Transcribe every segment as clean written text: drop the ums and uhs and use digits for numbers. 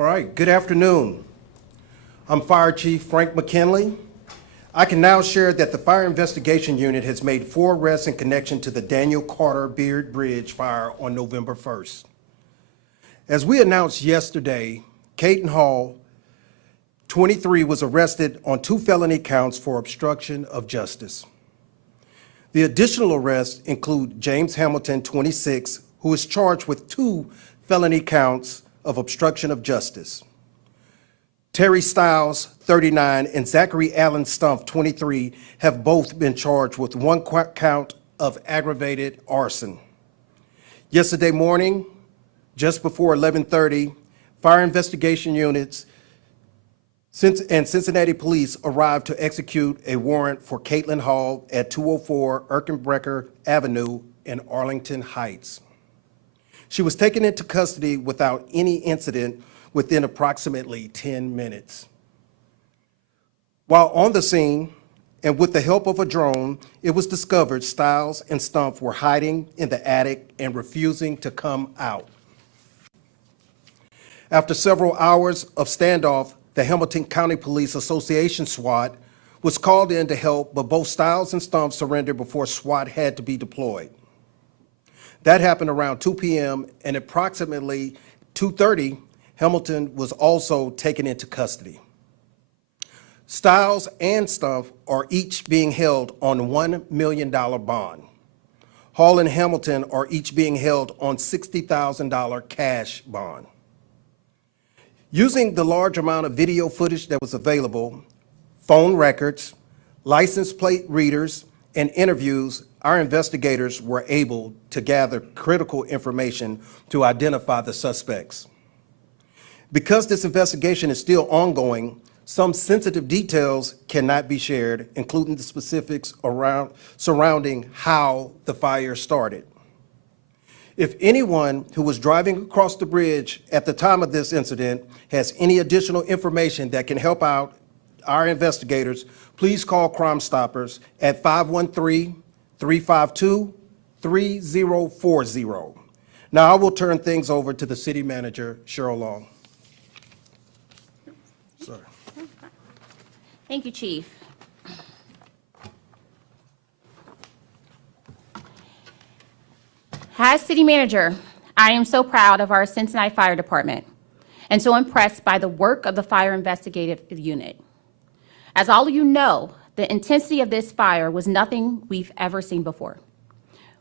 All right, good afternoon. I'm Fire Chief Frank McKinley. I can now share that the Fire Investigation Unit has made 4 arrests in connection to the Daniel Carter Beard Bridge fire on November 1st. As we announced yesterday, Caton Hall, 23, was arrested on 2 felony counts for obstruction of justice. The additional arrests include James Hamilton, 26, who is charged with 2 felony counts of obstruction of justice. Terry Stiles, 39, and Zachary Allen Stumpf, 23, have both been charged with 1 count of aggravated arson. Yesterday morning, just before 11:30, fire investigation units and Cincinnati police arrived to execute a warrant for Caitlin Hall at 204 Erkenbrecher Avenue in Arlington Heights. She was taken into custody without any incident within approximately 10 minutes. While on the scene, and with the help of a drone, it was discovered Stiles and Stumpf were hiding in the attic and refusing to come out. After several hours of standoff, the Hamilton County Police Association SWAT was called in to help, but both Stiles and Stumpf surrendered before SWAT had to be deployed. That happened around 2 p.m. and approximately 2:30, Hamilton was also taken into custody. Stiles and Stumpf are each being held on $1 million bond. Hall and Hamilton are each being held on $60,000 cash bond. Using the large amount of video footage that was available, phone records, license plate readers, and interviews, our investigators were able to gather critical information to identify the suspects. Because this investigation is still ongoing, some sensitive details cannot be shared, including the specifics surrounding how the fire started. If anyone who was driving across the bridge at the time of this incident has any additional information that can help out our investigators, please call Crime Stoppers at 513-352-3040. Now I will turn things over to the City Manager, Cheryl Long. Sorry. Thank you, Chief. As City Manager, I am so proud of our Cincinnati Fire Department and so impressed by the work of the Fire Investigative Unit. As all of you know, the intensity of this fire was nothing we've ever seen before.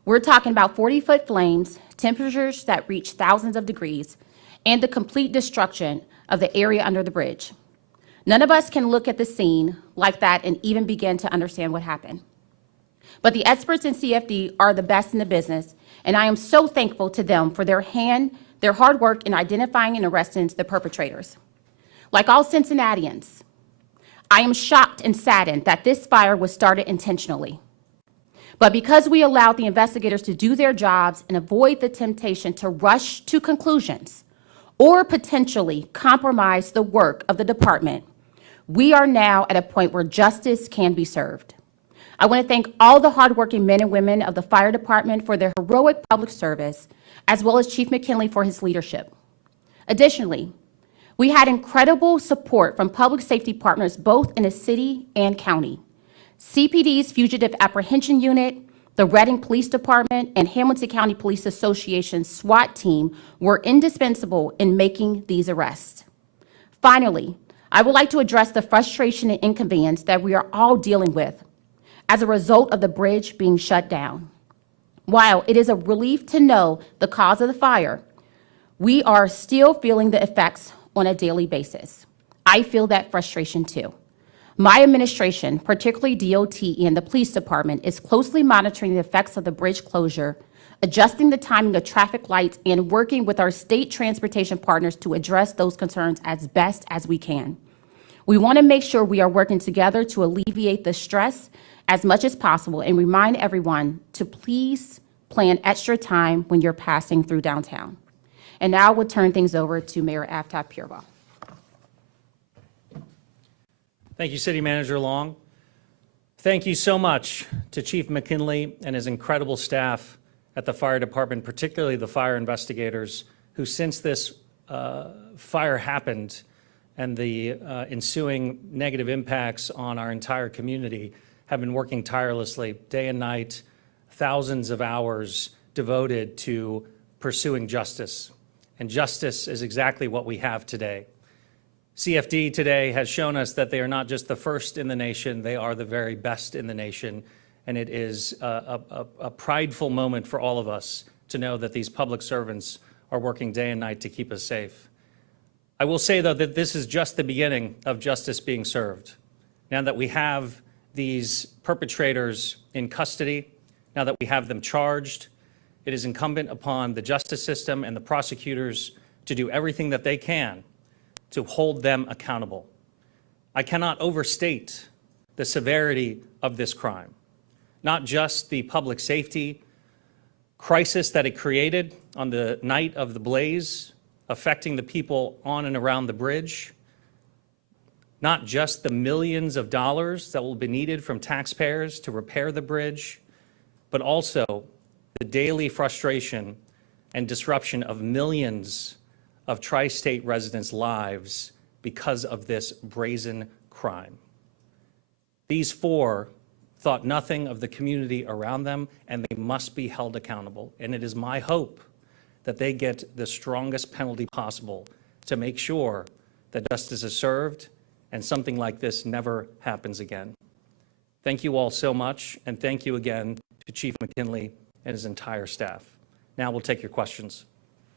We're talking about 40-foot flames, temperatures that reach thousands of degrees, and the complete destruction of the area under the bridge. None of us can look at the scene like that and even begin to understand what happened. But the experts in CFD are the best in the business, and I am so thankful to them for their hard work in identifying and arresting the perpetrators. Like all Cincinnatians, I am shocked and saddened that this fire was started intentionally. But because we allowed the investigators to do their jobs and avoid the temptation to rush to conclusions or potentially compromise the work of the department, we are now at a point where justice can be served. I want to thank all the hardworking men and women of the fire department for their heroic public service, as well as Chief McKinley for his leadership. Additionally, we had incredible support from public safety partners both in the city and county. CPD's Fugitive Apprehension Unit, the Reading Police Department, and Hamilton County Police Association SWAT team were indispensable in making these arrests. Finally, I would like to address the frustration and inconvenience that we are all dealing with as a result of the bridge being shut down. While it is a relief to know the cause of the fire, we are still feeling the effects on a daily basis. I feel that frustration too. My administration, particularly DOT and the police department, is closely monitoring the effects of the bridge closure, adjusting the timing of traffic lights, and working with our state transportation partners to address those concerns as best as we can. We want to make sure we are working together to alleviate the stress as much as possible and remind everyone to please plan extra time when you're passing through downtown. And now we'll turn things over to Mayor Aftab Purebaugh. Thank you, City Manager Long. Thank you so much to Chief McKinley and his incredible staff at the fire department, particularly the fire investigators, who since this fire happened and the ensuing negative impacts on our entire community, have been working tirelessly, day and night, thousands of hours devoted to pursuing justice. And justice is exactly what we have today. CFD today has shown us that they are not just the first in the nation, they are the very best in the nation. And it is a prideful moment for all of us to know that these public servants are working day and night to keep us safe. I will say, though, that this is just the beginning of justice being served. Now that we have these perpetrators in custody, now that we have them charged, it is incumbent upon the justice system and the prosecutors to do everything that they can to hold them accountable. I cannot overstate the severity of this crime, not just the public safety crisis that it created on the night of the blaze, affecting the people on and around the bridge, not just the millions of dollars that will be needed from taxpayers to repair the bridge, but also the daily frustration and disruption of millions of tri-state residents' lives because of this brazen crime. These four thought nothing of the community around them, and they must be held accountable. And it is my hope that they get the strongest penalty possible to make sure that justice is served and something like this never happens again. Thank you all so much, and thank you again to Chief McKinley and his entire staff. Now we'll take your questions.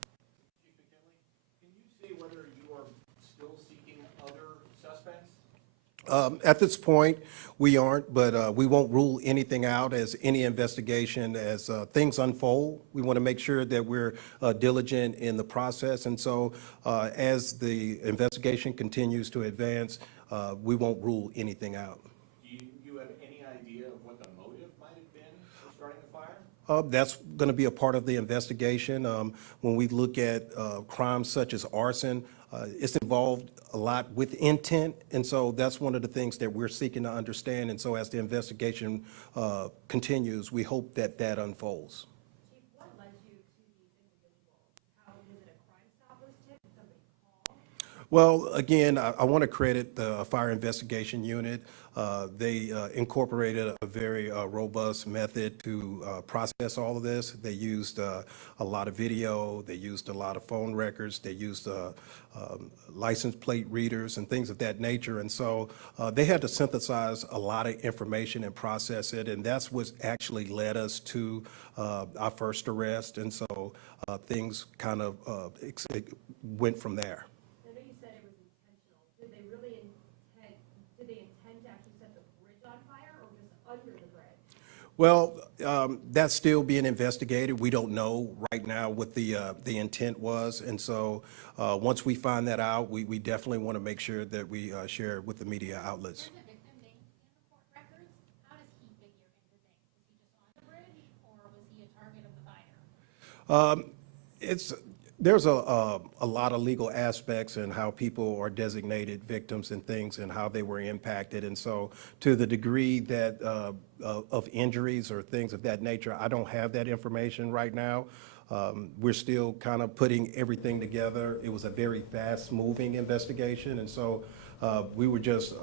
Chief McKinley, can you say whether you are still seeking other suspects? At this point, we aren't, but we won't rule anything out as any investigation. As things unfold, we want to make sure that we're diligent in the process. And so as the investigation continues to advance, we won't rule anything out. Do you have any idea of what the motive might have been for starting the fire? That's going to be a part of the investigation. When we look at crimes such as arson, it's involved a lot with intent, and so that's one of the things that we're seeking to understand. And so as the investigation continues, we hope that that unfolds. Chief, what led you to these individuals? How was it a Crime Stoppers tip? Did somebody call? Well, again, I want to credit the Fire Investigation Unit. They incorporated a very robust method to process all of this. They used a lot of video, they used a lot of phone records, they used license plate readers and things of that nature. And so they had to synthesize a lot of information and process it, and that's what actually led us to our first arrest. And so things kind of went from there. I know you said it was intentional. Did they really intend to actually set the bridge on fire or just under the bridge? Well, that's still being investigated. We don't know right now what the intent was. And so once we find that out, we definitely want to make sure that we share it with the media outlets. There's a victim named in the court records. How does he figure into things? Was he just on the bridge or was he a target of the fire? There's a lot of legal aspects in how people are designated victims and things and how they were impacted. And so to the degree that of injuries or things of that nature, I don't have that information right now. We're still kind of putting everything together. It was a very fast-moving investigation, and so we were just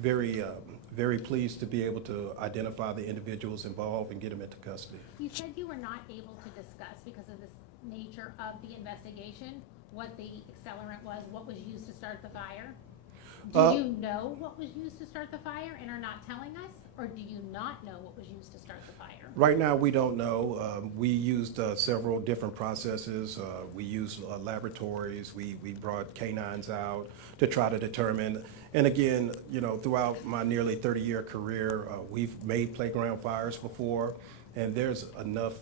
very pleased to be able to identify the individuals involved and get them into custody. You said you were not able to discuss because of the nature of the investigation, what the accelerant was, what was used to start the fire. Do you know what was used to start the fire and are not telling us? Or do you not know what was used to start the fire? Right now, we don't know. We used several different processes. We used laboratories. We brought canines out to try to determine. And again, you know, throughout my nearly 30-year career, we've made playground fires before, and there's enough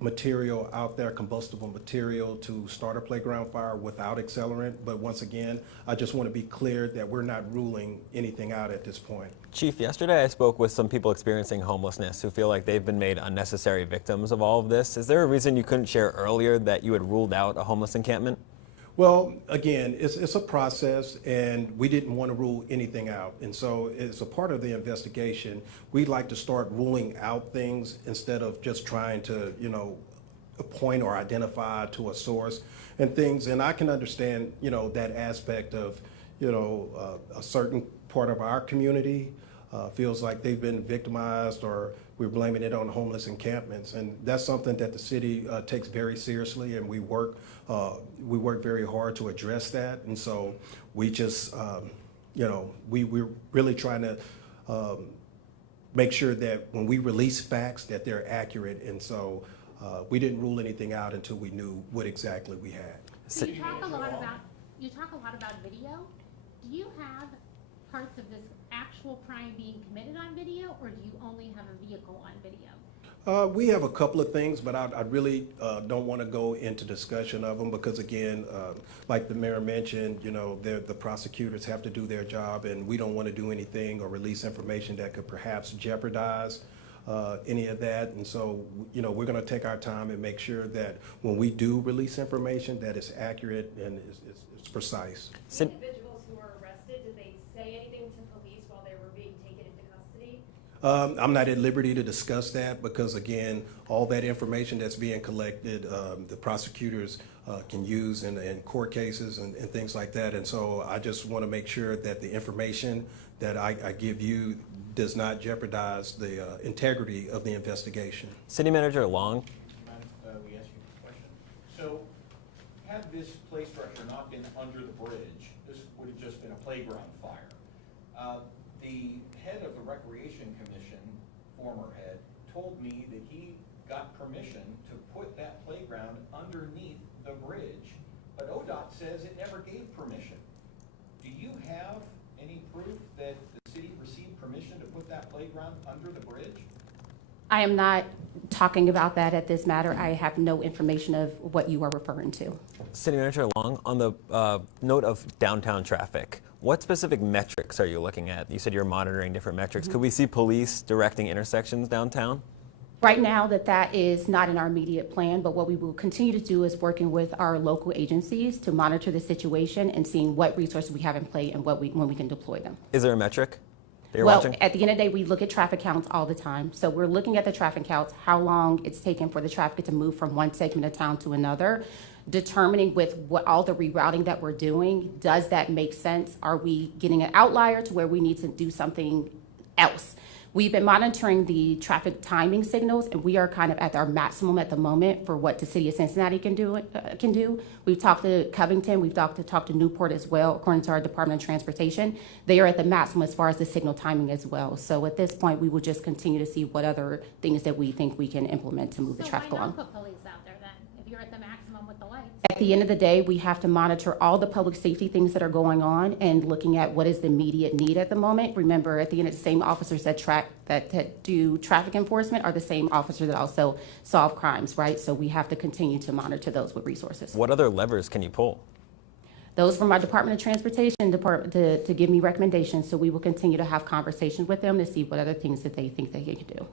material out there, combustible material, to start a playground fire without accelerant. But once again, I just want to be clear that we're not ruling anything out at this point. Chief, yesterday I spoke with some people experiencing homelessness who feel like they've been made unnecessary victims of all of this. Is there a reason you couldn't share earlier that you had ruled out a homeless encampment? Well, again, it's a process, and we didn't want to rule anything out. And so as a part of the investigation, we'd like to start ruling out things instead of just trying to, you know, point or identify to a source and things. And I can understand, that aspect of, a certain part of our community feels like they've been victimized, or we're blaming it on homeless encampments. And that's something that the city takes very seriously, and we work very hard to address that. And so we just, we're really trying to make sure that when we release facts that they're accurate. And so we didn't rule anything out until we knew what exactly we had. So you talk a lot about video. Do you have parts of this actual crime being committed on video, or do you only have a vehicle on video? We have a couple of things, but I really don't want to go into discussion of them because, again, like the mayor mentioned, the prosecutors have to do their job, and we don't want to do anything or release information that could perhaps jeopardize any of that. And so, we're going to take our time and make sure that when we do release information, that it's accurate and it's precise. The individuals who were arrested, did they say anything to police while they were being taken into custody? I'm not at liberty to discuss that because, again, all that information that's being collected, the prosecutors can use in court cases and things like that. And so I just want to make sure that the information that I give you does not jeopardize the integrity of the investigation. City Manager Long. We ask you a question. So, had this play structure not been under the bridge, this would have just been a playground fire. The head of the Recreation Commission, former head, told me that he got permission to put that playground underneath the bridge, but ODOT says it never gave permission. Do you have any proof that the city received permission to put that playground under the bridge? I am not talking about that at this matter. I have no information of what you are referring to. City Manager Long, on the note of downtown traffic, what specific metrics are you looking at? You said you're monitoring different metrics. Could we see police directing intersections downtown? Right now, that is not in our immediate plan, but what we will continue to do is working with our local agencies to monitor the situation and seeing what resources we have in play and when we can deploy them. Is there a metric that you're Well, watching? at the end of the day, we look at traffic counts all the time. So we're looking at the traffic counts, how long it's taken for the traffic to move from one segment of town to another, determining with what all the rerouting that we're doing, does that make sense? Are we getting an outlier to where we need to do something else? We've been monitoring the traffic timing signals, and we are kind of at our maximum at the moment for what the city of Cincinnati can do. We've talked to Covington, we've talked to Newport as well, according to our Department of Transportation. They are at the maximum as far as the signal timing as well. So at this point, we will just continue to see what other things that we think we can implement to move the traffic along. So why not put police out there then, if you're at the maximum with the lights? At the end of the day, we have to monitor all the public safety things that are going on and looking at what is the immediate need at the moment. Remember, at the end, the same officers that do traffic enforcement are the same officers that also solve crimes, right? So we have to continue to monitor those with resources. What other levers can you pull? Those from our Department of Transportation department to give me recommendations. So we will continue to have conversations with them to see what other things that they think they can do.